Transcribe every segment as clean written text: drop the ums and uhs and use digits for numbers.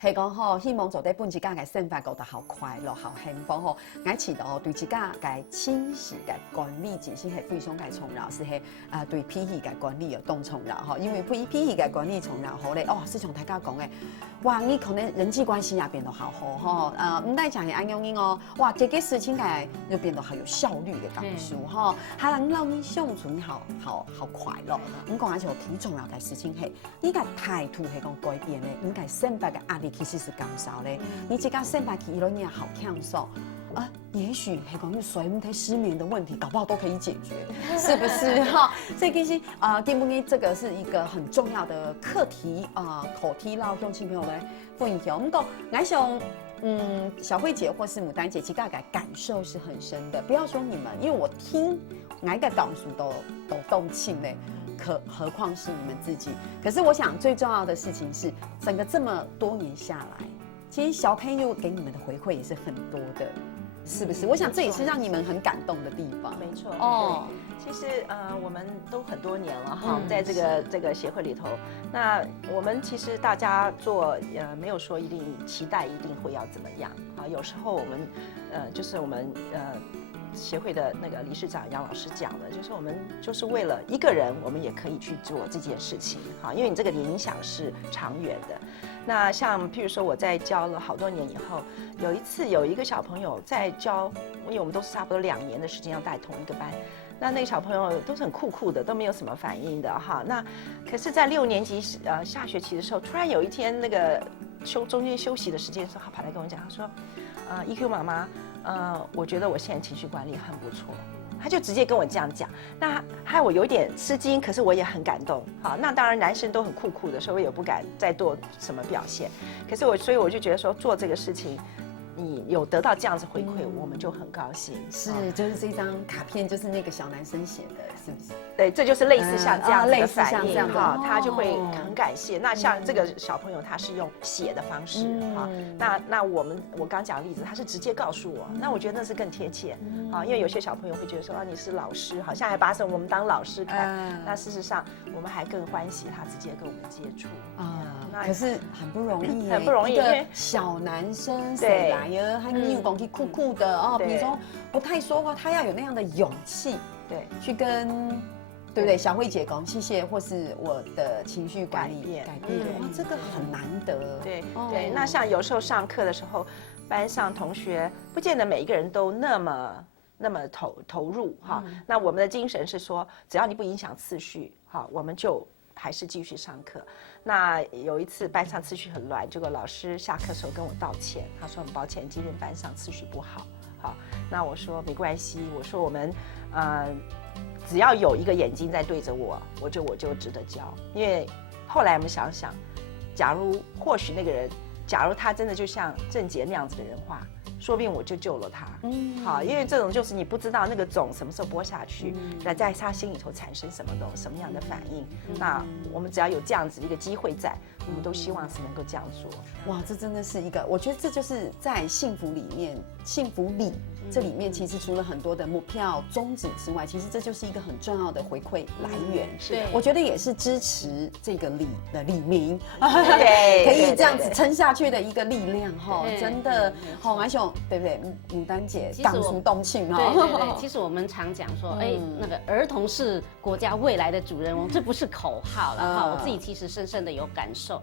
系讲吼，希望做啲本自家嘅生活过得好快乐、好幸福吼。我知道对自家嘅清洗嘅管理，其实系非常嘅重要，是系对脾气嘅管理有动重要吼。因为脾气嘅管理重要好咧，哦，是像大家讲嘅，哇，你可能人际关系也变得好好吼，唔单讲系安样哦，哇，这个事情嘅就变得很有效率嘅感受吼，还能让你相处好快乐。咁讲下就挺重要嘅事情系，你嘅态度系讲改变咧，你嘅生活嘅压力其实是减少咧，你这个生活起一你好轻松。也许系讲你睡唔睇失眠的问题，搞不好都可以解决，是不是哈？所以其实基本这个是一个很重要的课题课题啦，向亲朋友来分享。不过，我想，小慧姐或是牡丹姐，其实大概感受是很深的。不要说你们，因为我听哪一个讲述都动情嘞。何况是你们自己。可是我想最重要的事情是，整个这么多年下来，其实小朋友给你们的回馈也是很多的，是不是？我想这也是让你们很感动的地方。没错哦。其实我们都很多年了哈，在这个协会里头，那我们其实大家做没有说一定期待一定会要怎么样啊。有时候我们就是我们协会的那个理事长杨老师讲的，就是我们就是为了一个人，我们也可以去做这件事情哈，因为你这个影响是长远的。那像譬如说我在教了好多年以后，有一次有一个小朋友在教，因为我们都是差不多2年的时间要带同一个班。那个小朋友都是很酷的，都没有什么反应的哈。那可是，在6年级下学期的时候，突然有一天那个中间休息的时间的时候，他跑来跟我讲，他说：“EQ 妈妈，我觉得我现在情绪管理很不错。”他就直接跟我这样讲，那害我有点吃惊，可是我也很感动。好，那当然男生都很酷的，所以我也不敢再做什么表现。可是所以我就觉得说做这个事情。你有得到这样子回馈，我们就很高兴。是，就是这张卡片，就是那个小男生写的，是不是？对，这就是类似像这样子的反应哈，他就会很感谢。那像这个小朋友，他是用写的方式哈，那我刚讲的例子，他是直接告诉我，那我觉得那是更贴切啊，因为有些小朋友会觉得说你是老师，好像还把我们当老师看，那事实上我们还更欢喜他直接跟我们接触啊。可是很不容易，很不容易，一个小男生谁来呀？他你有讲酷酷的哦，比如说不太说话，他要有那样的勇气，对，去跟，对不对？小慧姐讲谢谢，或是我的情绪管理改变，哇，这个很难得。对对，那像有时候上课的时候，班上同学不见得每一个人都那么投入哈。那我们的精神是说，只要你不影响次序，哈，我们就还是继续上课。那有一次班上次序很乱，结果老师下课的时候跟我道歉，他说很抱歉，今天班上次序不好。好，那我说没关系，我说我们只要有一个眼睛在对着我，我就值得教。因为后来我们想想，或许那个人，假如他真的就像郑杰那样子的人话，说不定我就救了他。好，因为这种就是你不知道那个种什么时候播下去，那在他心里头产生什么样的反应。那我们只要有这样子一个机会在，我们都希望是能够这样做。哇，这真的是一个，我觉得这就是在幸福里面，幸福里这里面其实除了很多的目标宗旨之外，其实这就是一个很重要的回馈来源。是，我觉得也是支持这个里的里民，可以这样子撑下去的一个力量哈。真的，好，蛮雄，对不对？牡丹姐港出动庆哈。对，其实我们常讲说，那个儿童是国家未来的主人翁，这不是口号了哈。我自己其实深深的有感受。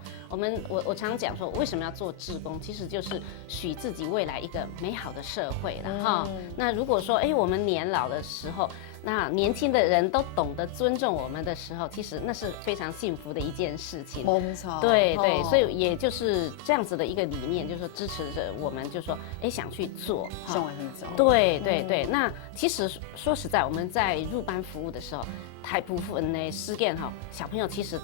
我常讲说，为什么要做志工？其实就是许自己未来一个美好的社会了哈。那如果说我们年老的时候，那年轻的人都懂得尊重我们的时候，其实那是非常幸福的一件事情。没错，对对，所以也就是这样子的一个理念，就是说支持着我们，就说想去做，向往去走。对对对，那其实说实在，我们在入班服务的时候，大部分的实践小朋友其实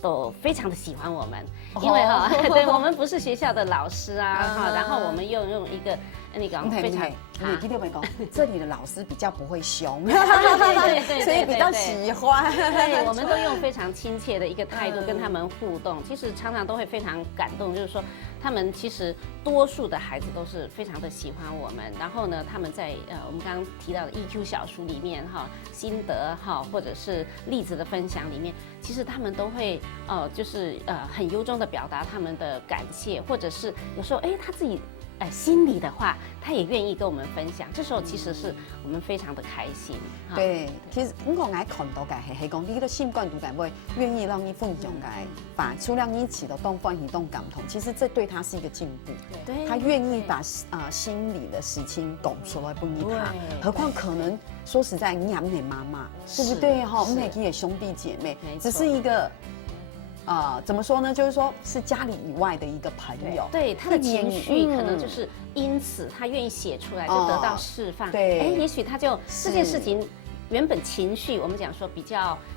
都非常的喜欢我们，因为对我们不是学校的老师啊，然后我们又用一个你讲非常。你记得没讲，这里的老师比较不会凶，对，所以比较喜欢。对，我们都用非常亲切的一个态度跟他们互动，其实常常都会非常感动，就是说他们其实多数的孩子都是非常的喜欢我们，然后呢，他们在我们刚刚提到的 EQ 小书里面哈，心得哈，或者是例子的分享里面，其实他们都会就是很由衷的表达他们的感谢，或者是有时候他自己。心里的话，他也愿意跟我们分享。这时候其实是我们非常的开心。对，其实我爱看到嘅係講呢個心灌讀感會願意讓你分享嘅，把除了你一起的動歡喜動感同，其實這對他是一個進步。對，他願意把心裡的事情講出來俾你看，何況可能說實在，你也唔係媽媽，對不對？哈，唔係佢嘅兄弟姐妹，只是一個。怎麼說呢？就是說是家裡以外的一個朋友，對他的情緒可能就是因此他願意寫出來，就得到釋放。對，也許他就這件事情原本情緒我們講說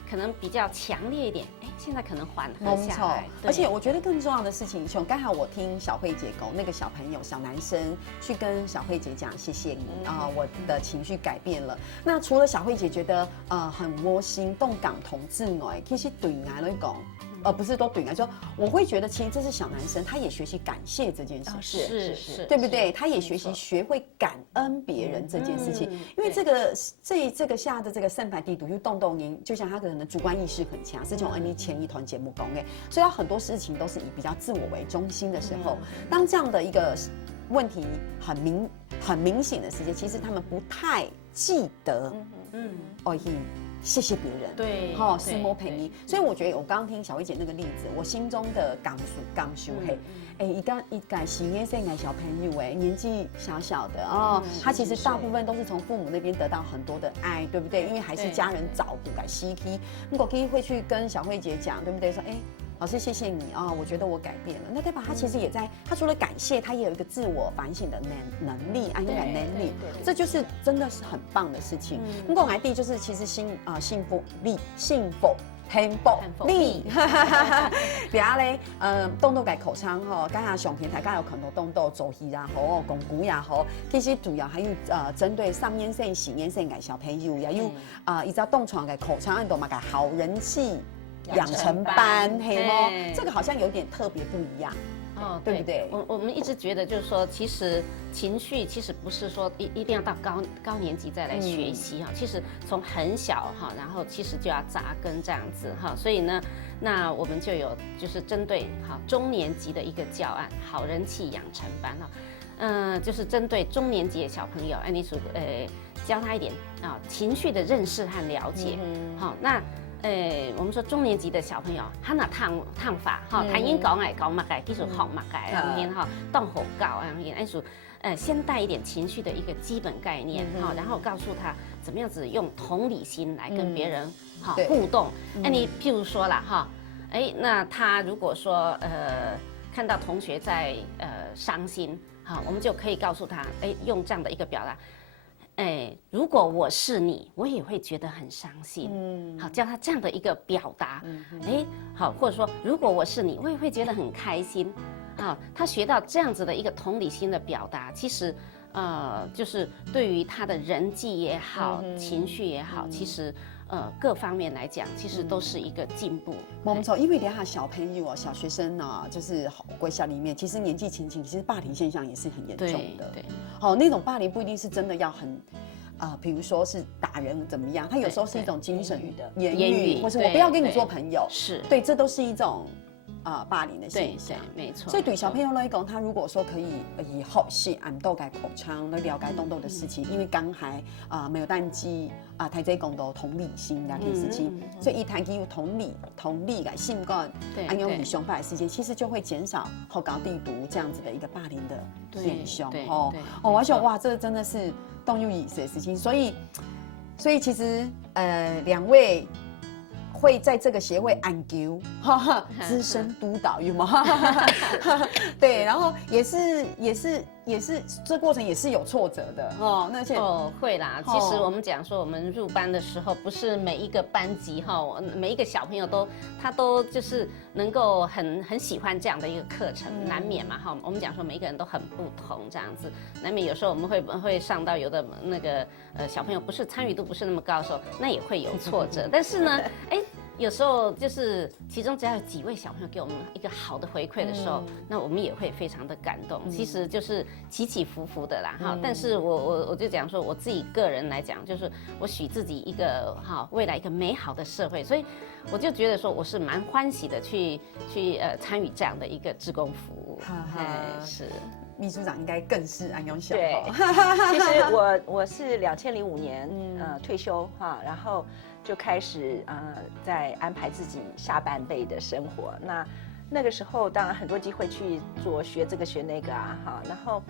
可能比較強烈一點，現在可能緩和下來。而且我覺得更重要的事情，像剛才我聽小慧姐講，那個小朋友小男生去跟小慧姐講謝謝你我的情緒改變了。那除了小慧姐覺得很窩心動感同之外，其實對我來講。不是都對來說，我會覺得其實這是小男生，他也學習感謝這件事情，是，對不對？他也學習學會感恩別人這件事情，因為這個下的這個聖牌地圖就動動您，就像他可能主觀意識很強，是從你前一團節目講的，所以他很多事情都是以比較自我為中心的時候，當這樣的一個問題很明顯的時間，其實他們不太記得，謝謝別人，對，思摩平一，所以我覺得我剛剛聽小慧姐那個例子，我心中的感受一個喜年生的小朋友年紀小小的他其實大部分都是從父母那邊得到很多的愛，對不對？因為還是家人照顧來吸氣，如果可以會去跟小慧姐講，對不對？說老師謝謝你我覺得我改變了。那代表他其實也在，他除了感謝，他也有一個自我反省的能力，安全感能力，這就是真的是很棒的事情。我來第就是其實幸福力。然後咧，動到嘅口腔家下上平台家有很多動到做戲也好，講古也好，其實主要還有針對3年生、4年生嘅小朋友，也有一隻動床嘅口腔度嘛嘅好人氣養成班，這個好像有點特別不一樣。對不對？我們一直覺得就是說，其實情緒其實不是說一定要到高年級再來學習其實從很小然後其實就要扎根這樣子所以呢，那我們就有就是針對中年級的一個教案，好人氣養成班就是針對中年級的小朋友，你所教他一點情緒的認識和了解，那。我們說中年級的小朋友，他那燙法他已經講乜嘅，其實學乜嘅，然後當好教先帶一點情緒的一個基本概念然後告訴他怎麼樣子用同理心來跟別人互動。你譬如說啦那他如果說看到同學在傷心我們就可以告訴他用這樣的一個表達。如果我是你，我也會覺得很傷心。好，教他這樣的一個表達。好，或者說，如果我是你，我也會覺得很開心。他學到這樣子的一個同理心的表達，其實，就是對於他的人際也好，情緒也好，其實，各方面來講，其實都是一個進步。沒錯，因為等下小朋友小學生就是國小裡面，其實年紀輕輕，其實霸凌現象也是很嚴重的。對，那種霸凌不一定是真的要很，比如說是打人怎麼樣，他有時候是一種精神言語，或是我不要跟你做朋友，是對，這都是一種。霸凌的現象，沒錯。所以對小朋友來講，他如果說可以以學習按到嘅口腔來了解動動的事情，因為剛才沒有淡季太在講到同理心兩件事情，所以一談起同理嘅性感，按用以胸霸的事情，其實就會減少學校地讀這樣子的一個霸凌的現象。我想哇，這真的是動有意思的事情。所以其實兩位。會在這個協會研究，資深督導有嗎？對，然後也是也是这过程也是有挫折的哦，而且会啦。其实我们讲说，我们入班的时候，不是每一个班级每一个小朋友他都就是能够很喜欢这样的一个课程，难免嘛哈。我们讲说每一个人都很不同这样子，难免有时候我们会上到有的那个小朋友不是参与度不是那么高的时候，那也会有挫折。但是呢，有时候就是其中只要有几位小朋友给我们一个好的回馈的时候，那我们也会非常的感动。其实就是起起伏伏的啦哈。但是我就讲说我自己个人来讲，就是我许自己一个未来一个美好的社会，所以我就觉得说我是蛮欢喜的去参与这样的一个志工服务。是。秘书长应该更是安永小。对，其实我是2005年退休哈，然后就开始在安排自己下半辈的生活。那个时候当然很多机会去学这个学那个啊哈，然后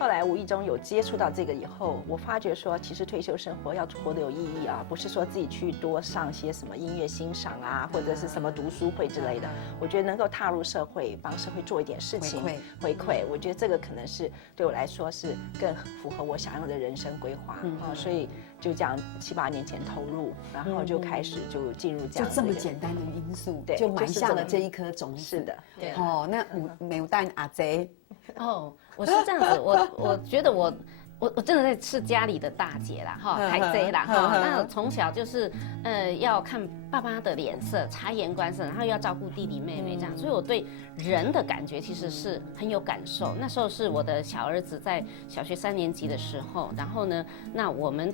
后来无意中有接触到这个以后，我发觉说其实退休生活要活得有意义啊，不是说自己去多上些什么音乐欣赏啊，或者是什么读书会之类的。我觉得能够踏入社会，帮社会做一点事情回馈，我觉得这个可能是对我来说是更符合我想要的人生规划啊，所以就这样7、8年前投入，然后就开始就进入这样就这么简单的因素，对，就埋下了这一颗种子。是的，对。那没有带阿贼。我是这样子，我觉得我真的是家里的大姐啦，台贼啦，那从小就是要看爸爸的脸色，察言观色，然后又要照顾弟弟妹妹这样，所以我对人的感觉其实是很有感受。那时候是我的小儿子在小学3年级的时候，然后呢，那我们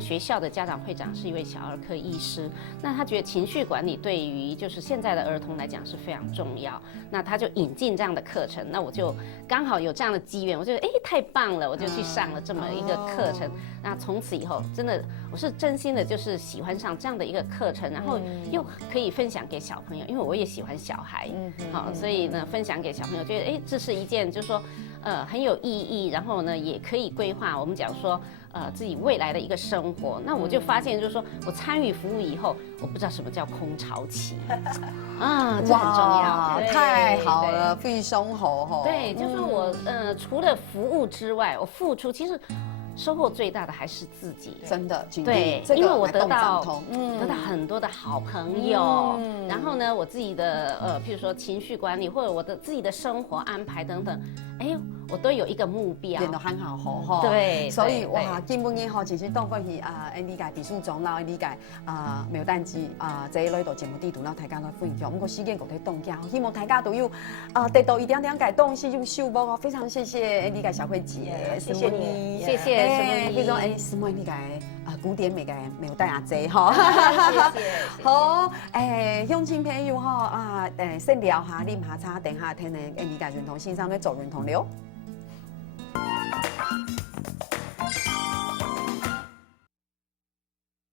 学校的家长会长是一位小儿科医师，那他觉得情绪管理对于就是现在的儿童来讲是非常重要，那他就引进这样的课程，那我就刚好有这样的机缘，我觉得太棒了，我就去上了这么一个课程。那从此以后，真的我是真心的，就是喜欢上这样的一个课程，然后又可以分享给小朋友，因为我也喜欢小孩，所以呢，分享给小朋友，觉得这是一件就是说很有意义，然后呢也可以规划我们讲说自己未来的一个生活。那我就发现就是说我参与服务以后，我不知道什么叫空巢期啊，这很重要，太好了，费松喉对，就是说我除了服务之外，我付出其实。收获最大的还是自己，真的，对，因为我得到很多的好朋友，然后呢，我自己的譬如说情绪管理或者我的自己的生活安排等等，我都有一个目标，变得很好吼。对，所以哇，根本嘅其实当过去理解秘书长啦，理解没有淡季这一类的节目地图，然后大家都分享，不过时间过得冻结，希望大家都有得到一点点改动，是用收获。非常谢谢理解小慧姐，谢谢你，谢谢。非常师妹理解古典美嘅没有带阿姐哈，谢谢。好乡亲朋友先聊下，啉下茶，等下听呢理解认同线上咧做认同了。